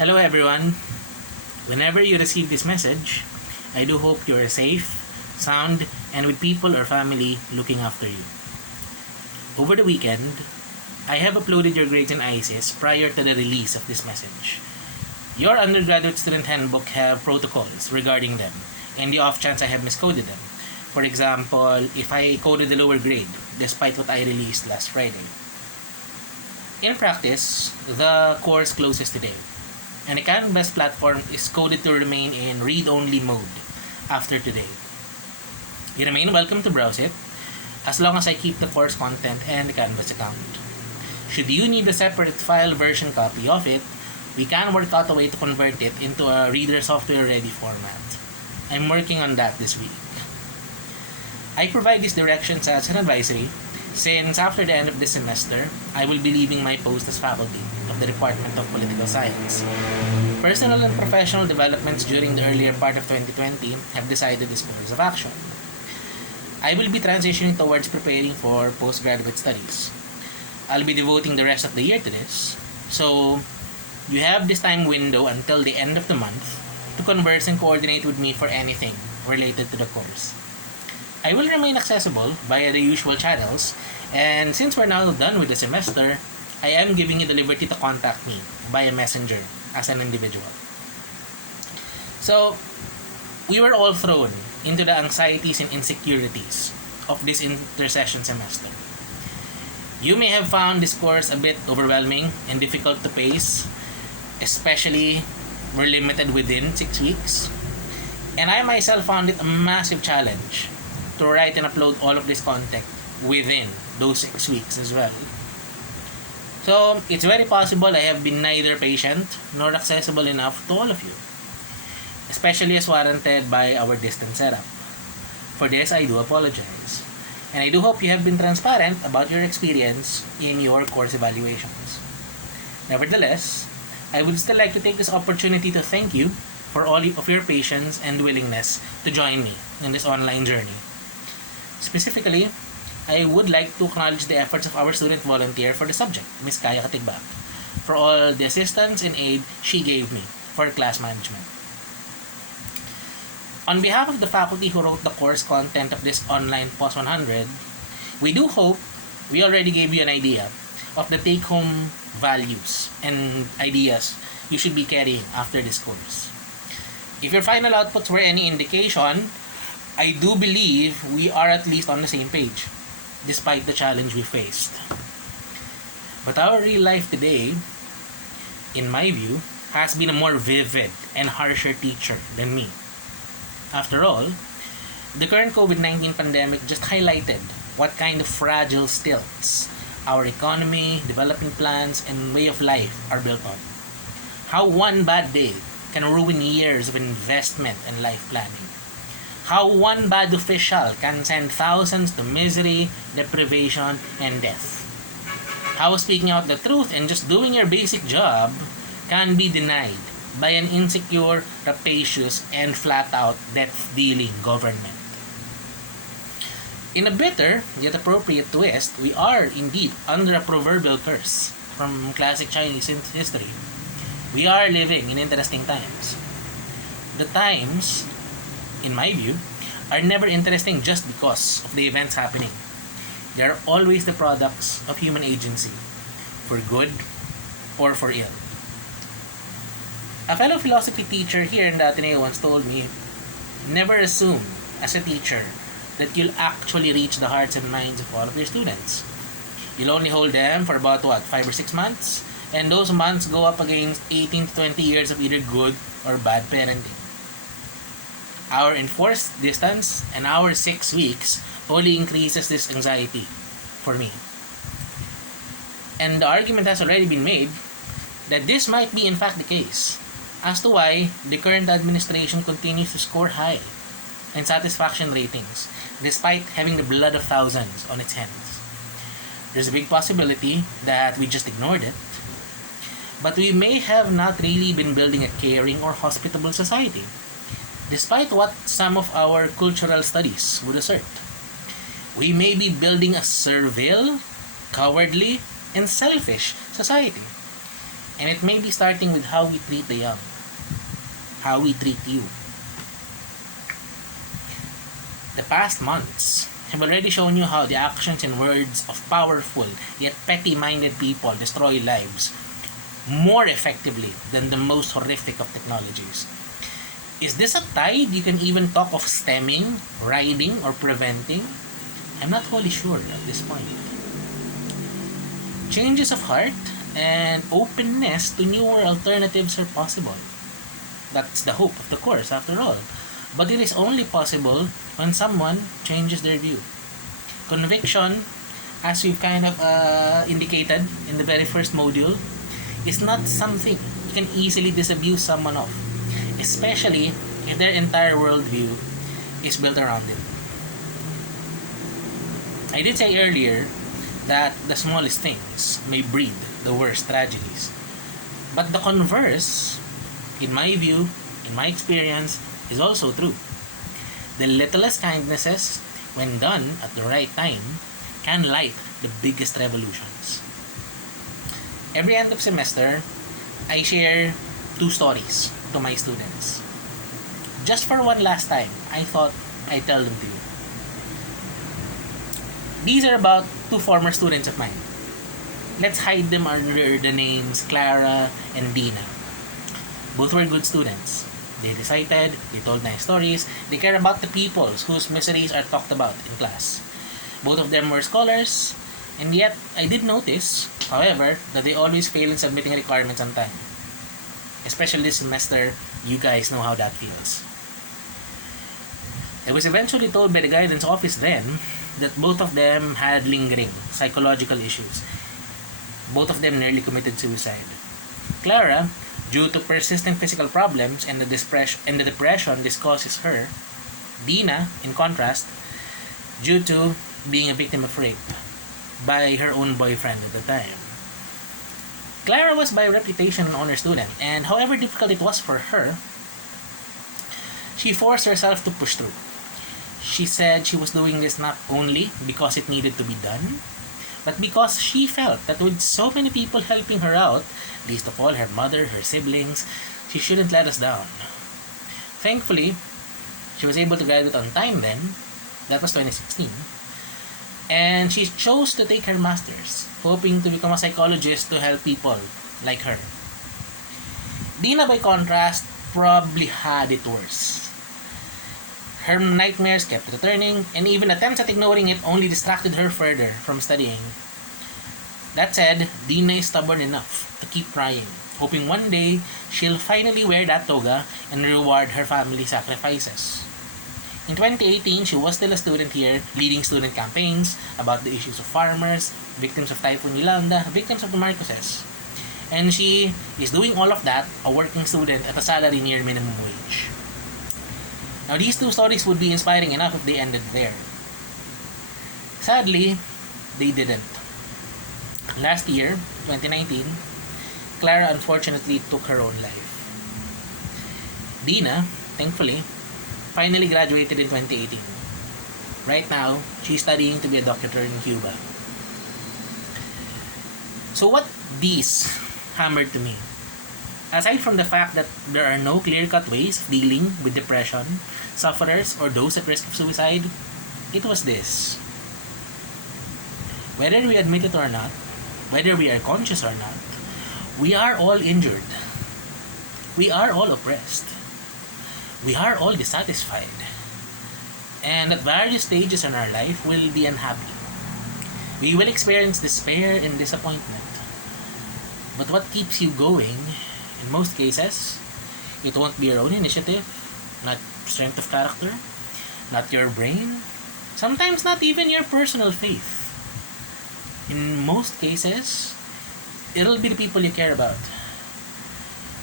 Hello everyone. Whenever you receive this message, I do hope you are safe, sound, and with people or family looking after you. Over the weekend, I have uploaded your grades and ISIS prior to the release of this message. Your undergraduate student handbook have protocols regarding them, and the off chance I have miscoded them. For example, if I coded the lower grade, despite what I released last Friday. In practice, the course closes today, and the Canvas platform is coded to remain in read-only mode after today. You remain welcome to browse it, as long as I keep the course content and the Canvas account. Should you need a separate file version copy of it, we can work out a way to convert it into a reader software ready format. I'm working on that this week. I provide these directions as an advisory, since after the end of this semester, I will be leaving my post as faculty of the Department of Political Science. Personal and professional developments during the earlier part of 2020 have decided this course of action. I will be transitioning towards preparing for postgraduate studies. I'll be devoting the rest of the year to this, so you have this time window until the end of the month to converse and coordinate with me for anything related to the course. I will remain accessible via the usual channels, and since we're now done with the semester, I am giving you the liberty to contact me via messenger as an individual. So, we were all thrown into the anxieties and insecurities of this intersession semester. You may have found this course a bit overwhelming and difficult to pace, especially we're limited within 6 weeks. And I myself found it a massive challenge to write and upload all of this content within those 6 weeks as well. So, it's very possible I have been neither patient nor accessible enough to all of you, especially as warranted by our distance setup. For this, I do apologize. And I do hope you have been transparent about your experience in your course evaluations. Nevertheless, I would still like to take this opportunity to thank you for all of your patience and willingness to join me in this online journey. Specifically, I would like to acknowledge the efforts of our student volunteer for the subject, Ms. Kaya Katigbak, for all the assistance and aid she gave me for class management. On behalf of the faculty who wrote the course content of this online POS 100, we do hope we already gave you an idea of the take-home values and ideas you should be carrying after this course. If your final outputs were any indication, I do believe we are at least on the same page, despite the challenge we faced. But our real life today, in my view, has been a more vivid and harsher teacher than me. After all, the current COVID-19 pandemic just highlighted what kind of fragile stilts our economy, development plans, and way of life are built on. How one bad day can ruin years of investment and life planning. How one bad official can send thousands to misery, deprivation, and death. How speaking out the truth and just doing your basic job can be denied by an insecure, rapacious, and flat-out death-dealing government. In a bitter yet appropriate twist, we are indeed under a proverbial curse from classic Chinese history. We are living in interesting times. The times, in my view, are never interesting just because of the events happening. They are always the products of human agency, for good or for ill. A fellow philosophy teacher here in the Ateneo once told me, never assume, as a teacher, that you'll actually reach the hearts and minds of all of your students. You'll only hold them for about 5 or 6 months, and those months go up against 18 to 20 years of either good or bad parenting. Our enforced distance and our 6 weeks only increases this anxiety for me. And the argument has already been made that this might be in fact the case, as to why the current administration continues to score high in satisfaction ratings despite having the blood of thousands on its hands. There's a big possibility that we just ignored it, but we may have not really been building a caring or hospitable society, despite what some of our cultural studies would assert. We may be building a servile, cowardly, and selfish society. And it may be starting with how we treat the young, how we treat you. The past months have already shown you how the actions and words of powerful yet petty-minded people destroy lives more effectively than the most horrific of technologies. Is this a tide you can even talk of stemming, riding, or preventing? I'm not wholly sure at this point. Changes of heart and openness to newer alternatives are possible. That's the hope of the course, after all. But it is only possible when someone changes their view. Conviction, as we've kind of indicated in the very first module, is not something you can easily disabuse someone of, especially if their entire worldview is built around it. I did say earlier that the smallest things may breed the worst tragedies. But the converse, in my view, in my experience, is also true. The littlest kindnesses, when done at the right time, can light the biggest revolutions. Every end of semester, I share 2 stories to my students. Just for one last time, I thought I'd tell them to you. These are about 2 former students of mine. Let's hide them under the names Clara and Dina. Both were good students. They recited, they told nice stories, they care about the peoples whose miseries are talked about in class. Both of them were scholars, and yet I did notice, however, that they always fail in submitting requirements on time. Especially this semester, you guys know how that feels. I was eventually told by the guidance office then that both of them had lingering psychological issues. Both of them nearly committed suicide. Clara, due to persistent physical problems and the depression this causes her. Dina, in contrast, due to being a victim of rape by her own boyfriend at the time. Clara was by reputation an honor student, and however difficult it was for her, she forced herself to push through. She said she was doing this not only because it needed to be done, but because she felt that with so many people helping her out, least of all her mother, her siblings, she shouldn't let us down. Thankfully, she was able to graduate on time then. That was 2016. And she chose to take her master's, hoping to become a psychologist to help people like her. Dina, by contrast, probably had it worse. Her nightmares kept returning, and even attempts at ignoring it only distracted her further from studying. That said, Dina is stubborn enough to keep trying, hoping one day she'll finally wear that toga and reward her family's sacrifices. In 2018, she was still a student here, leading student campaigns about the issues of farmers, victims of Typhoon Yolanda, victims of the Marcoses. And she is doing all of that, a working student at a salary near minimum wage. Now, these 2 stories would be inspiring enough if they ended there. Sadly, they didn't. Last year, 2019, Clara unfortunately took her own life. Dina, thankfully, finally graduated in 2018. Right now, she's studying to be a doctor in Cuba. So what these hammered to me, aside from the fact that there are no clear-cut ways of dealing with depression, sufferers, or those at risk of suicide, it was this. Whether we admit it or not, whether we are conscious or not, we are all injured. We are all oppressed. We are all dissatisfied. And at various stages in our life, we'll be unhappy. We will experience despair and disappointment. But what keeps you going, in most cases, it won't be your own initiative, not strength of character, not your brain, sometimes not even your personal faith. In most cases, it'll be the people you care about,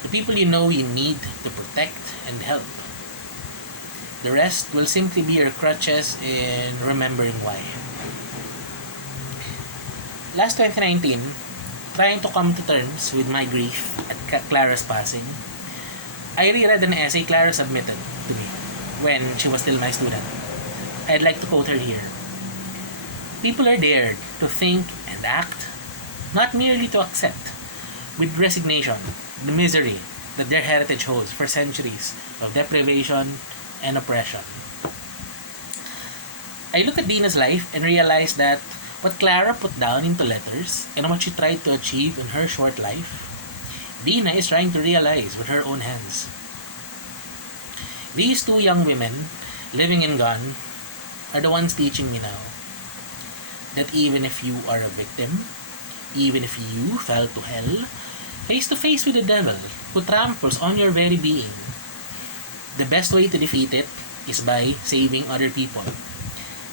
the people you know you need to protect and help. The rest will simply be your crutches in remembering why. Last 2019, trying to come to terms with my grief at Clara's passing, I reread an essay Clara submitted to me when she was still my student. I'd like to quote her here. People are dared to think and act, not merely to accept, with resignation the misery that their heritage holds for centuries of deprivation and oppression. I look at Dina's life and realize that what Clara put down into letters and what she tried to achieve in her short life, Dina is trying to realize with her own hands. These two young women, living and gone, are the ones teaching me now that even if you are a victim, even if you fell to hell, face to face with the devil who tramples on your very being, the best way to defeat it is by saving other people.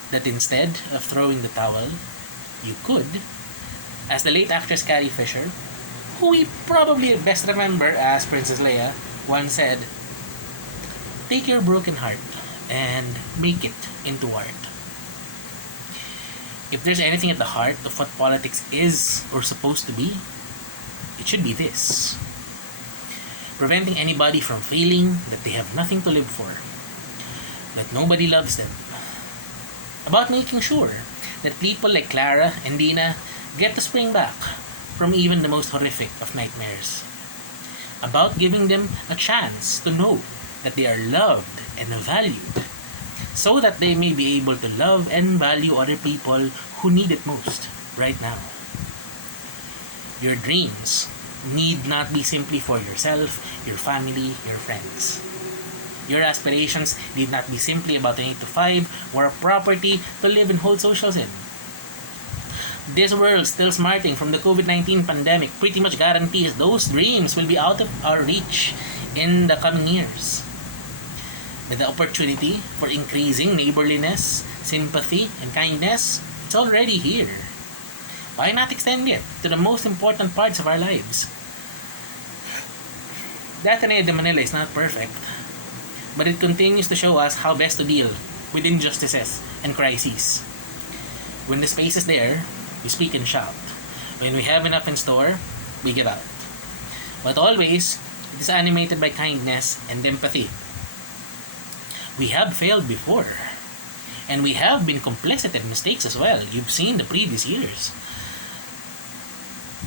That instead of throwing the towel, you could, as the late actress Carrie Fisher, who we probably best remember as Princess Leia, once said, take your broken heart and make it into art. If there's anything at the heart of what politics is or supposed to be, it should be this: preventing anybody from feeling that they have nothing to live for, that nobody loves them. About making sure that people like Clara and Dina get to spring back from even the most horrific of nightmares. About giving them a chance to know that they are loved and valued, so that they may be able to love and value other people who need it most right now. Your dreams need not be simply for yourself, your family, your friends. Your aspirations need not be simply about an 8 to 5 or a property to live and hold socials in. This world still smarting from the COVID-19 pandemic pretty much guarantees those dreams will be out of our reach in the coming years. With the opportunity for increasing neighborliness, sympathy, and kindness, it's already here. Why not extend it to the most important parts of our lives? The Ateneo de Manila is not perfect, but it continues to show us how best to deal with injustices and crises. When the space is there, we speak and shout. When we have enough in store, we give out. But always, it is animated by kindness and empathy. We have failed before, and we have been complicit in mistakes as well. You've seen the previous years.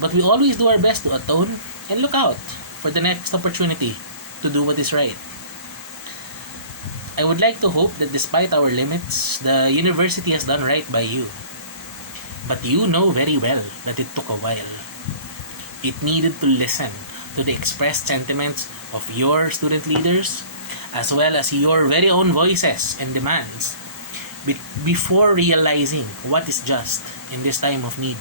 But we always do our best to atone and look out for the next opportunity to do what is right. I would like to hope that despite our limits, the university has done right by you. But you know very well that it took a while. It needed to listen to the expressed sentiments of your student leaders, as well as your very own voices and demands, before realizing what is just in this time of need.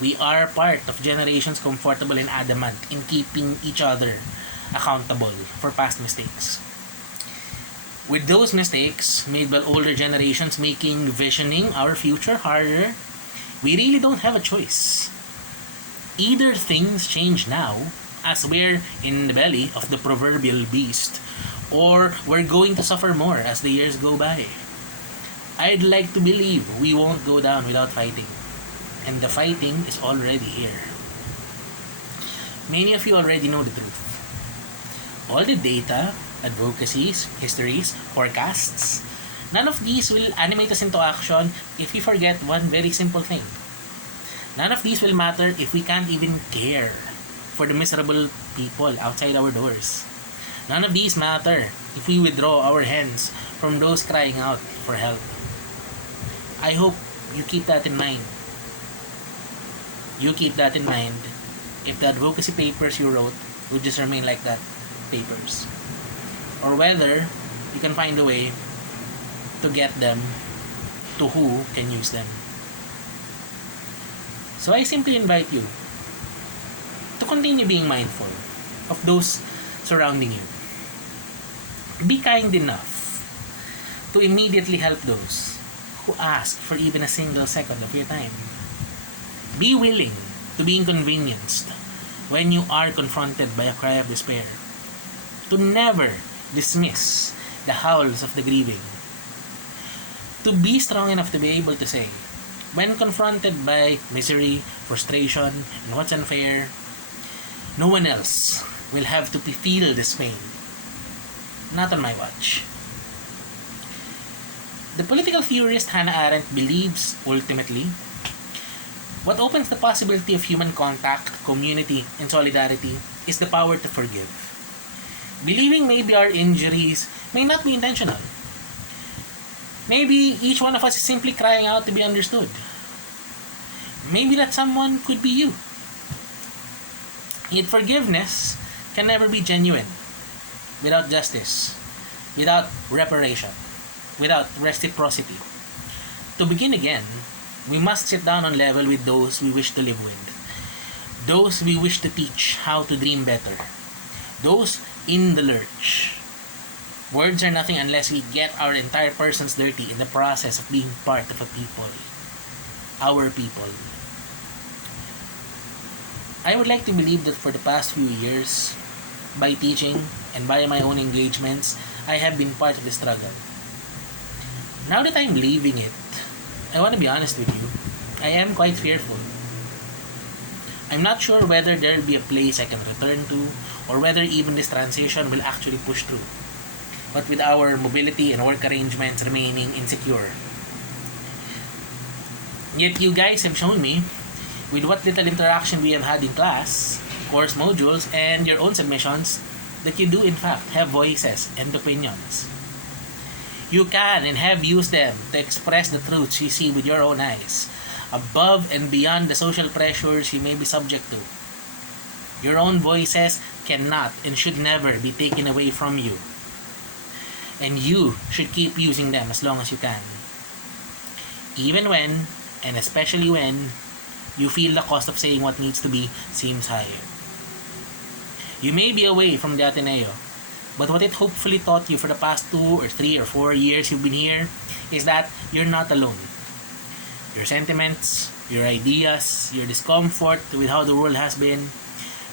We are part of generations comfortable and adamant in keeping each other accountable for past mistakes. With those mistakes made by older generations making visioning our future harder, we really don't have a choice. Either things change now, as we're in the belly of the proverbial beast, or we're going to suffer more as the years go by. I'd like to believe we won't go down without fighting, and the fighting is already here. Many of you already know the truth. All the data, advocacies, histories, forecasts, none of these will animate us into action if we forget one very simple thing. None of these will matter if we can't even care for the miserable people outside our doors. None of these matter if we withdraw our hands from those crying out for help. I hope you keep that in mind. You keep that in mind if the advocacy papers you wrote would just remain like that, papers. Or whether you can find a way to get them to who can use them. So I simply invite you to continue being mindful of those surrounding you. Be kind enough to immediately help those who ask for even a single second of your time. Be willing to be inconvenienced when you are confronted by a cry of despair. To never dismiss the howls of the grieving. To be strong enough to be able to say, when confronted by misery, frustration, and what's unfair, no one else will have to feel this pain. Not on my watch. The political theorist Hannah Arendt believes, ultimately, What opens the possibility of human contact, community, and solidarity is the power to forgive. Believing maybe our injuries may not be intentional. Maybe each one of us is simply crying out to be understood. Maybe that someone could be you. Yet forgiveness can never be genuine without justice, without reparation, without reciprocity. To begin again, we must sit down on level with those we wish to live with, those we wish to teach how to dream better, those in the lurch. Words are nothing unless we get our entire persons dirty in the process of being part of a people, our people. I would like to believe that for the past few years, by teaching and by my own engagements, I have been part of the struggle. Now that I'm leaving it, I want to be honest with you, I am quite fearful. I'm not sure whether there will be a place I can return to or whether even this transition will actually push through. But with our mobility and work arrangements remaining insecure. Yet you guys have shown me, with what little interaction we have had in class, course modules, and your own submissions, that you do in fact have voices and opinions. You can and have used them to express the truths you see with your own eyes, above and beyond the social pressures you may be subject to. Your own voices cannot and should never be taken away from you. And you should keep using them as long as you can. Even when, and especially when, you feel the cost of saying what needs to be seems high. You may be away from the Ateneo, but what it hopefully taught you for the past 2 or 3 or 4 years you've been here is that you're not alone. Your sentiments, your ideas, your discomfort with how the world has been,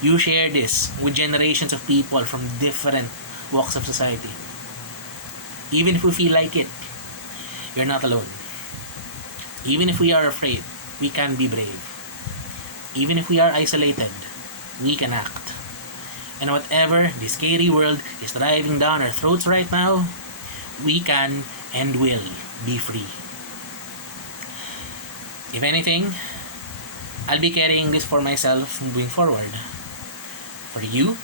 you share this with generations of people from different walks of society. Even if we feel like it, you're not alone. Even if we are afraid, we can be brave. Even if we are isolated, we can act. And whatever the scary world is driving down our throats right now, we can and will be free. If anything, I'll be carrying this for myself moving forward. For you,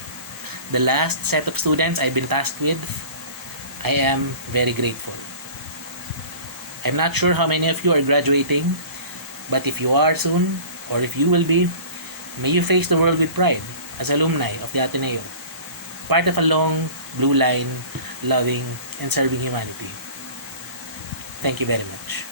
the last set of students I've been tasked with, I am very grateful. I'm not sure how many of you are graduating, but if you are soon, or if you will be, may you face the world with pride as alumni of the Ateneo, part of a long blue line, loving and serving humanity. Thank you very much.